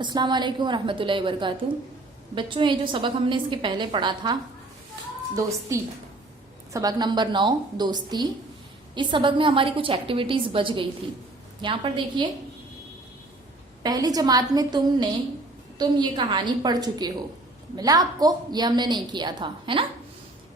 अस्सलाम वालेकुम रहमतुल्लाहि वबरकातुहू। बच्चों, ये जो सबक हमने इसके पहले पढ़ा था दोस्ती, सबक नंबर 9 दोस्ती, इस सबक में हमारी कुछ एक्टिविटीज बच गई थी। यहाँ पर देखिए, पहली जमात में तुम ये कहानी पढ़ चुके हो, मिला आपको? ये हमने नहीं किया था, है ना?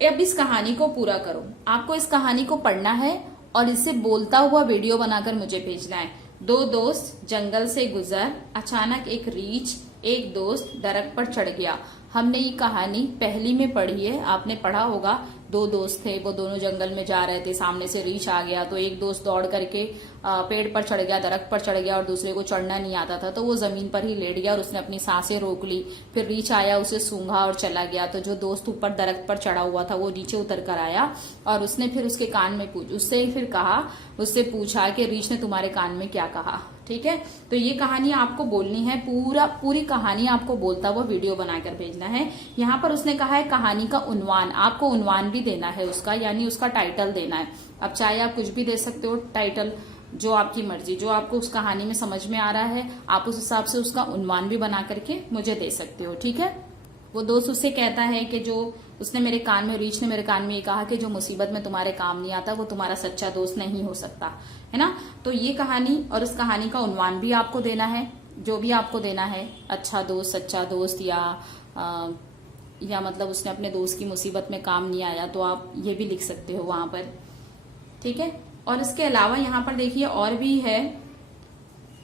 अब इस कहानी को पूरा करो। आपको इस कहानी को पढ़ना है और इसे बोलता हुआ वीडियो बनाकर मुझे भेजना है। दो दोस्त जंगल से गुजर, अचानक एक रीछ, एक दोस्त दरख्त पर चढ़ गया। हमने ये कहानी पहली में पढ़ी है, आपने पढ़ा होगा। दो दोस्त थे, वो दोनों जंगल में जा रहे थे, सामने से रीछ आ गया तो एक दोस्त दौड़ करके पेड़ पर चढ़ गया, दरख्त पर चढ़ गया, और दूसरे को चढ़ना नहीं आता था तो वो जमीन पर ही लेट गया और उसने अपनी सांसें रोक ली। फिर रीछ आया, उसे सूंघा और चला गया। तो जो दोस्त ऊपर दरख्त पर चढ़ा हुआ था वो नीचे उतर कर आया और उसने फिर उसके कान में उससे पूछा कि रीछ ने तुम्हारे कान में क्या कहा। ठीक है, तो ये कहानी आपको बोलनी है, पूरी कहानी आपको बोलता हुआ वीडियो बनाकर भेजना है। यहाँ पर उसने कहा है कहानी का उन्वान, आपको उन्वान भी देना है उसका, यानी उसका टाइटल देना है। अब चाहे आप कुछ भी दे सकते हो टाइटल, जो आपकी मर्जी, जो आपको उस कहानी में समझ में आ रहा है आप उस हिसाब से उसका उन्वान भी बना करके मुझे दे सकते हो। ठीक है, वो दोस्त उससे कहता है कि जो उसने मेरे कान में, रीछ ने मेरे कान में ये कहा कि जो मुसीबत में तुम्हारे काम नहीं आता वो तुम्हारा सच्चा दोस्त नहीं हो सकता, है ना? तो ये कहानी और इस कहानी का उन्वान भी आपको देना है, जो भी आपको देना है, अच्छा दोस्त, सच्चा दोस्त, या मतलब उसने अपने दोस्त की मुसीबत में काम नहीं आया, तो आप ये भी लिख सकते हो वहां पर। ठीक है, और इसके अलावा यहाँ पर देखिए और भी है,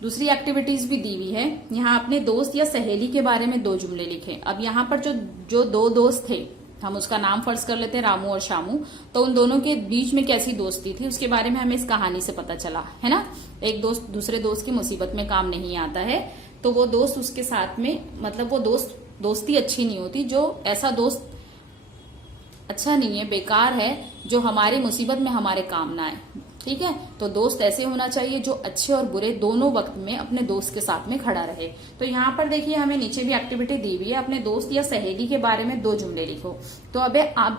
दूसरी एक्टिविटीज भी दी हुई है। यहाँ अपने दोस्त या सहेली के बारे में 2 जुमले लिखें। अब यहाँ पर जो 2 दोस्त थे, हम उसका नाम फर्ज कर लेते हैं रामू और शामू, तो उन दोनों के बीच में कैसी दोस्ती थी उसके बारे में हमें इस कहानी से पता चला, है ना? एक दोस्त दूसरे दोस्त की मुसीबत में काम नहीं आता है तो वो दोस्त उसके साथ में, मतलब वो दोस्ती अच्छी नहीं होती। जो ऐसा दोस्त अच्छा नहीं है, बेकार है, जो हमारी मुसीबत में हमारे काम ना आए। ठीक है, तो दोस्त ऐसे होना चाहिए जो अच्छे और बुरे दोनों वक्त में अपने दोस्त के साथ में खड़ा रहे। तो यहाँ पर देखिए हमें नीचे भी एक्टिविटी दी हुई है, अपने दोस्त या सहेली के बारे में 2 जुमले लिखो। तो अब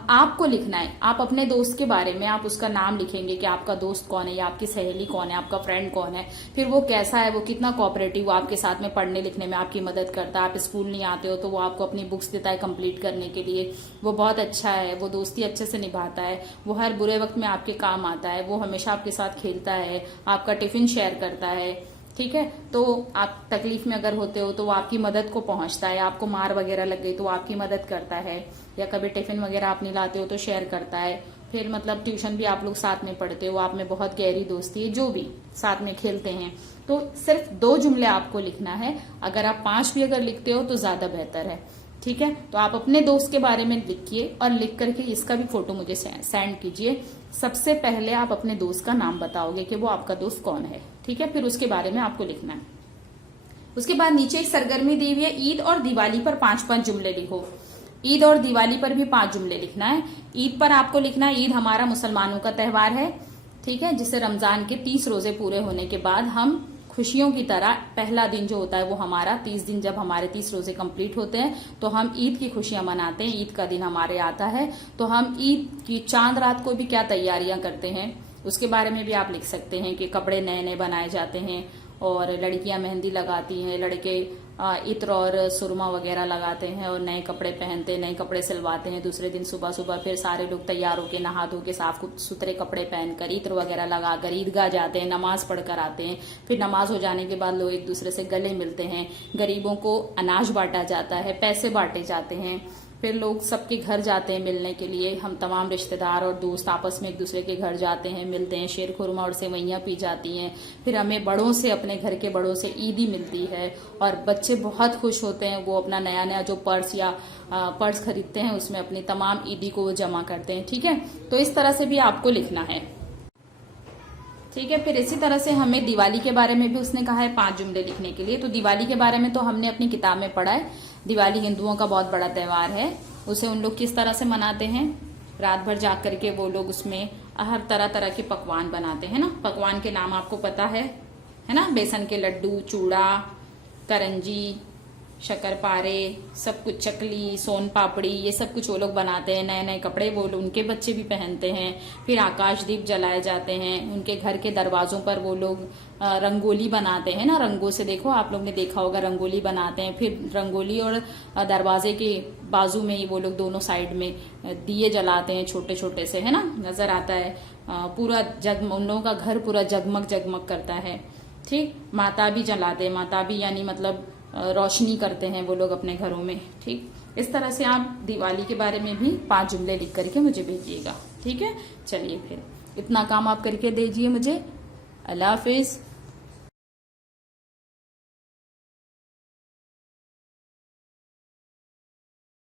आपको लिखना है, आप अपने दोस्त के बारे में आप उसका नाम लिखेंगे कि आपका दोस्त कौन है या आपकी सहेली कौन है, आपका फ्रेंड कौन है, फिर वो कैसा है, वो कितना कोऑपरेटिव, वो आपके साथ में पढ़ने लिखने में आपकी मदद करता है, आप स्कूल नहीं आते हो तो वो आपको अपनी बुक्स देता है कंप्लीट करने के लिए, वो बहुत अच्छा है, वो दोस्ती अच्छे से निभाता है, वो हर बुरे वक्त में आपके काम आता है, वो हमेशा आपके साथ खेलता है, आपका टिफिन शेयर करता है। ठीक है, तो आप तकलीफ में अगर होते हो तो वो आपकी मदद को पहुंचता है, आपको मार वगैरह लग गई तो वो आपकी मदद करता है, या कभी टिफिन वगैरह आप नहीं लाते हो तो शेयर करता है। फिर मतलब ट्यूशन भी आप लोग साथ में पढ़ते हो, आप में बहुत गहरी दोस्ती है, जो भी साथ में खेलते हैं। तो सिर्फ 2 जुमले आपको लिखना है, अगर आप 5 भी अगर लिखते हो तो ज्यादा बेहतर है। ठीक है, तो आप अपने दोस्त के बारे में लिखिए और लिख करके इसका भी फोटो मुझे सेंड कीजिए। सबसे पहले आप अपने दोस्त का नाम बताओगे कि वो आपका दोस्त कौन है। ठीक है, फिर उसके बारे में आपको लिखना है। उसके बाद नीचे एक सरगर्मी दी हुई है, ईद और दिवाली पर 5-5 जुमले लिखो। ईद और दिवाली पर भी 5 जुमले लिखना है। ईद पर आपको लिखना है, ईद हमारा मुसलमानों का त्यौहार है, ठीक है, जिसे रमजान के 30 रोजे पूरे होने के बाद हम खुशियों की तरह, पहला दिन जो होता है वो हमारा 30 दिन, जब हमारे 30 रोजे कंप्लीट होते हैं तो हम ईद की खुशियां मनाते हैं, ईद का दिन हमारे आता है। तो हम ईद की चांद रात को भी क्या तैयारियां करते हैं उसके बारे में भी आप लिख सकते हैं कि कपड़े नए नए बनाए जाते हैं और लड़कियां मेहंदी लगाती हैं, लड़के इत्र और सुरमा वगैरह लगाते हैं और नए कपड़े पहनते हैं, नए कपड़े सिलवाते हैं। दूसरे दिन सुबह सुबह फिर सारे लोग तैयार होकर नहा धो के साफ सुथरे कपड़े पहनकर इत्र वगैरह लगाकर ईदगाह जाते हैं, नमाज पढ़कर आते हैं। फिर नमाज हो जाने के बाद लोग एक दूसरे से गले मिलते हैं, गरीबों को अनाज बांटा जाता है, पैसे बांटे जाते हैं। फिर लोग सबके घर जाते हैं मिलने के लिए, हम तमाम रिश्तेदार और दोस्त आपस में एक दूसरे के घर जाते हैं, मिलते हैं, शेर खुरमा और सेवैयां पी जाती हैं। फिर हमें बड़ों से, अपने घर के बड़ों से ईदी मिलती है और बच्चे बहुत खुश होते हैं, वो अपना नया नया जो पर्स खरीदते हैं उसमें अपनी तमाम ईदी को वो जमा करते हैं। ठीक है, तो इस तरह से भी आपको लिखना है। ठीक है, फिर इसी तरह से हमें दिवाली के बारे में भी उसने कहा है 5 जुमले लिखने के लिए। तो दिवाली के बारे में तो हमने अपनी किताब में पढ़ा है, दिवाली हिंदुओं का बहुत बड़ा त्यौहार है। उसे उन लोग किस तरह से मनाते हैं, रात भर जाग करके वो लोग उसमें हर तरह तरह के पकवान बनाते हैं ना। पकवान के नाम आपको पता है ना? बेसन के लड्डू, चूड़ा, करंजी, शक्करपारे, सब कुछ, चकली, सोन पापड़ी, ये सब कुछ वो लोग बनाते हैं। नए नए कपड़े वो लोग, उनके बच्चे भी पहनते हैं। फिर आकाश दीप जलाए जाते हैं। उनके घर के दरवाजों पर वो लोग रंगोली बनाते हैं ना, रंगों से, देखो आप लोग ने देखा होगा, रंगोली बनाते हैं। फिर रंगोली और दरवाजे के बाजू में ही वो लोग दोनों साइड में दिए जलाते हैं, छोटे छोटे से, है ना, नजर आता है। पूरा जग, उन लोगों का घर पूरा जगमग जगमग करता है। ठीक, माता भी जलाते हैं, माता भी यानी मतलब रोशनी करते हैं वो लोग अपने घरों में। ठीक, इस तरह से आप दिवाली के बारे में भी 5 जुमले लिख करके मुझे भेजिएगा। ठीक है, चलिए फिर इतना काम आप करके दीजिए मुझे। अल्लाह हाफिज।